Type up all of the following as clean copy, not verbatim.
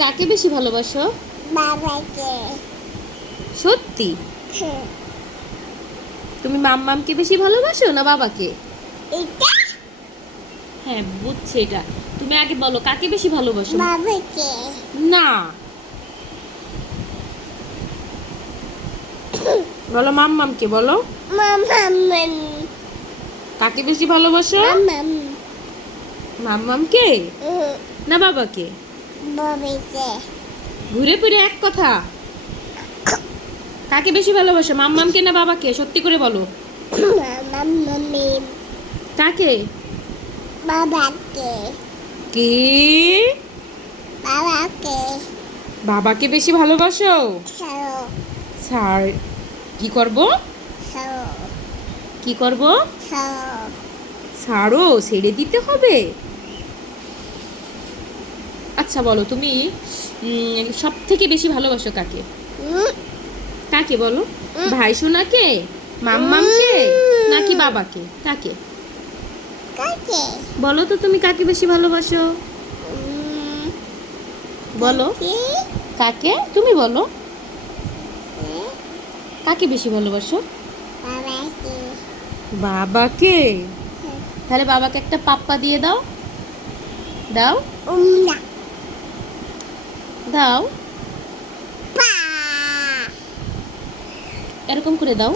কাকে বেশি ভালোবাসো? বাবাকে। সত্যি? হ্যাঁ। তুমি মাম্মামকে বেশি ভালোবাসো না বাবাকে? এটা হ্যাঁ, বুঝছি এটা। তুমি আগে বলো কাকে বেশি ভালোবাসো? বাবাকে। না, বলো মাম্মামকে বলো। মামাম। কাকে বেশি ভালোবাসো? মামাম। মাম্মামকে না বাবাকে? বাবাকে। ঘুরে ফিরে এক কথা। কাকে বেশি ভালোবাসো, মাম্মামকে না বাবাকে? সত্যি করে বলো। মামামি। কাকে? বাবাকে। কে? বাবাকে। বাবাকে বেশি ভালোবাসো? সারো। স্যার, কি করব? সারো। কি করব? সারো। ছাড়ো, ছেড়ে দিতে হবে। আচ্ছা বলো তুমি সব থেকে বেশি ভালোবাসো কাকে? কাকে বলো? ভাই সোনাকে, মাম্মামকে নাকি বাবাকে? কাকে কাকে। বলো তো, তুমি কাকে বেশি ভালোবাসো? বলো কাকে, তুমি বলো কাকে বেশি ভালোবাসো? বাবাকে। বাবাকে? তাহলে বাবাকে একটা পাপ্পা দিয়ে দাও। দাও উমনা। দাও, পা। এরকম করে দাও।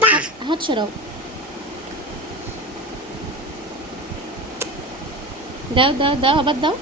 পা। হাত সরাও। দাও দাও দাও, আবার দাও।